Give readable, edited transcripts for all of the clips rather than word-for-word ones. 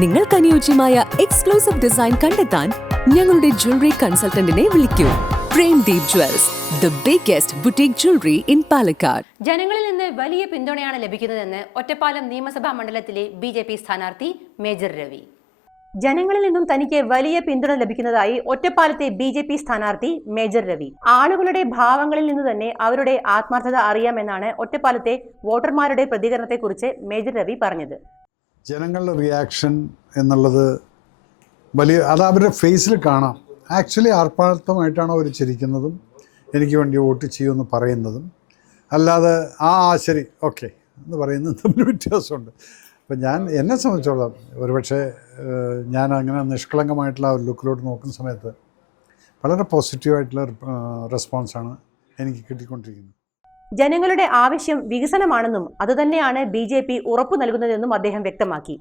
നിങ്ങൾക്ക് അനുയോജ്യമായ exclusive design കണ്ടെത്താൻ ഞങ്ങളുടെ ജ്വല്ലറി കൺസൾട്ടന്റിനെ വിളിക്കൂ. Premdeep jewels, the biggest boutique jewelry in Palakkad. ജനങ്ങളിൽ നിന്ന് വലിയ പിന്തുണയാണ് ലഭിക്കുന്നതെന്ന് ഒറ്റപ്പാലം നിയമസഭാ മണ്ഡലത്തിലെ BJP സ്ഥാനാർത്ഥി മേജർ രവി. ജനങ്ങളിൽ നിന്നും തനിക്ക് വലിയ പിന്തുണ ലഭിക്കുന്നതായി ഒറ്റപ്പാലത്തെ BJP സ്ഥാനാർത്ഥി മേജർ രവി. ആളുകളുടെ ഭാവങ്ങളിൽ നിന്ന് തന്നെ അവരുടെ ആത്മാർത്ഥത അറിയാമെന്നാണ് ഒറ്റപ്പാലത്തെ വോട്ടർമാരുടെ പ്രതികരണത്തെക്കുറിച്ച് മേജർ രവി പറഞ്ഞത്. ജനങ്ങളുടെ റിയാക്ഷൻ എന്നുള്ളത് അത് അവരുടെ ഫേസിൽ കാണാം. ആക്ച്വലി ആർപ്പാർത്ഥമായിട്ടാണ് അവർ ചിരിക്കുന്നതും എനിക്ക് വേണ്ടി വോട്ട് ചെയ്യുമെന്ന് പറയുന്നതും, അല്ലാതെ ശരി ഓക്കെ എന്ന് പറയുന്നത് തമ്മിൽ വ്യത്യാസമുണ്ട്. അപ്പം എന്നെ സംബന്ധിച്ചോളം ഒരുപക്ഷെ ഞാൻ അങ്ങനെ നിഷ്കളങ്കമായിട്ടുള്ള ഒരു ലുക്കിലോട്ട് നോക്കുന്ന സമയത്ത് വളരെ പോസിറ്റീവായിട്ടുള്ള റെസ്പോൺസാണ് എനിക്ക് കിട്ടിക്കൊണ്ടിരിക്കുന്നത്. ജനങ്ങളുടെ ആവശ്യം വികസനമാണെന്നും അതുതന്നെയാണ് BJP ഉറപ്പു നൽകുന്നതെന്നും അദ്ദേഹം വ്യക്തമാക്കി.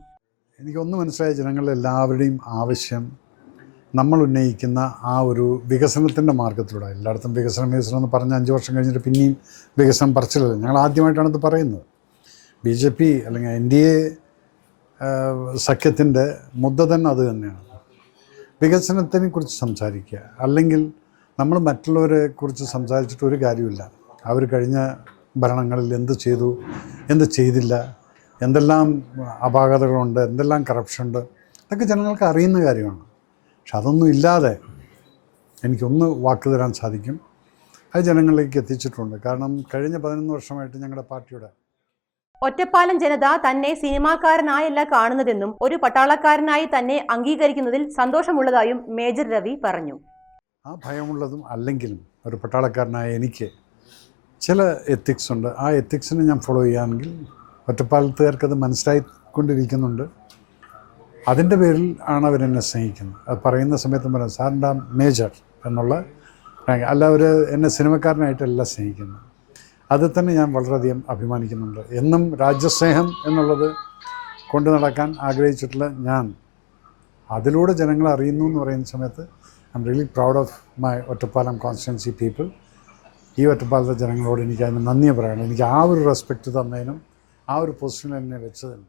എനിക്കൊന്ന് മനസ്സിലായ ജനങ്ങളുടെ എല്ലാവരുടെയും ആവശ്യം നമ്മൾ ഉന്നയിക്കുന്ന ആ ഒരു വികസനത്തിൻ്റെ മാർഗത്തിലൂടെ. എല്ലായിടത്തും വികസനം എന്ന് പറഞ്ഞ് 5 വർഷം കഴിഞ്ഞിട്ട് പിന്നെയും വികസനം പറിച്ചില്ലല്ലോ. ഞങ്ങൾ ആദ്യമായിട്ടാണിത് പറയുന്നത്. BJP അല്ലെങ്കിൽ NDA സഖ്യത്തിൻ്റെ മുദ്ദ തന്നെ അത് തന്നെയാണ്. വികസനത്തിനെ കുറിച്ച് സംസാരിക്കുക, അല്ലെങ്കിൽ നമ്മൾ മറ്റുള്ളവരെ കുറിച്ച് സംസാരിച്ചിട്ട് ഒരു കാര്യമില്ല. അവർ കഴിഞ്ഞ ഭരണങ്ങളിൽ എന്ത് ചെയ്തു, എന്ത് ചെയ്തില്ല, എന്തെല്ലാം അപാകതകളുണ്ട്, എന്തെല്ലാം കറപ്ഷനുണ്ട്, ഇതൊക്കെ ജനങ്ങൾക്ക് അറിയുന്ന കാര്യമാണ്. പക്ഷെ അതൊന്നും ഇല്ലാതെ എനിക്കൊന്ന് വാക്ക് തരാൻ സാധിക്കും, അത് ജനങ്ങളിലേക്ക് എത്തിച്ചിട്ടുണ്ട്. കാരണം കഴിഞ്ഞ 11 വർഷമായിട്ട് ഞങ്ങളുടെ പാർട്ടിയുടെ ഒറ്റപ്പാലം ജനത തന്നെ സിനിമാക്കാരനായല്ല കാണുന്നതെന്നും ഒരു പട്ടാളക്കാരനായി തന്നെ അംഗീകരിക്കുന്നതിൽ സന്തോഷമുള്ളതായും മേജർ രവി പറഞ്ഞു. ആ ഭയമുള്ളതും അല്ലെങ്കിലും ഒരു പട്ടാളക്കാരനായ എനിക്ക് ചില എത്തിക്സ് ഉണ്ട്. ആ എത്തിക്സിനെ ഞാൻ ഫോളോ ചെയ്യുകയാണെങ്കിൽ ഒറ്റപ്പാലത്തുകാർക്കത് മനസ്സിലായിക്കൊണ്ടിരിക്കുന്നുണ്ട്. അതിൻ്റെ പേരിൽ ആണ് അവരെന്നെ സ്നേഹിക്കുന്നത്. അത് പറയുന്ന സമയത്ത് പറയാം സാറിൻ്റെ മേജർ എന്നുള്ള, അല്ല അവർ എന്നെ സിനിമക്കാരനായിട്ടല്ല സ്നേഹിക്കുന്നത്. അതിൽ തന്നെ ഞാൻ വളരെയധികം അഭിമാനിക്കുന്നുണ്ട്. എന്നും രാജ്യസ്നേഹം എന്നുള്ളത് കൊണ്ടു നടക്കാൻ ആഗ്രഹിച്ചിട്ടുള്ള ഞാൻ അതിലൂടെ ജനങ്ങളെ അറിയുന്നു എന്ന് പറയുന്ന സമയത്ത് I am really proud of my Ottapalam constituency people. ഈ ഒറ്റപ്പാലത്തെ ജനങ്ങളോട് എനിക്ക് അതിന് നന്ദി പറയണം. എനിക്ക് ആ ഒരു റെസ്പെക്റ്റ് തന്നതിനും ആ ഒരു പൊസിഷനിൽ എന്നെ വെച്ചതിനും.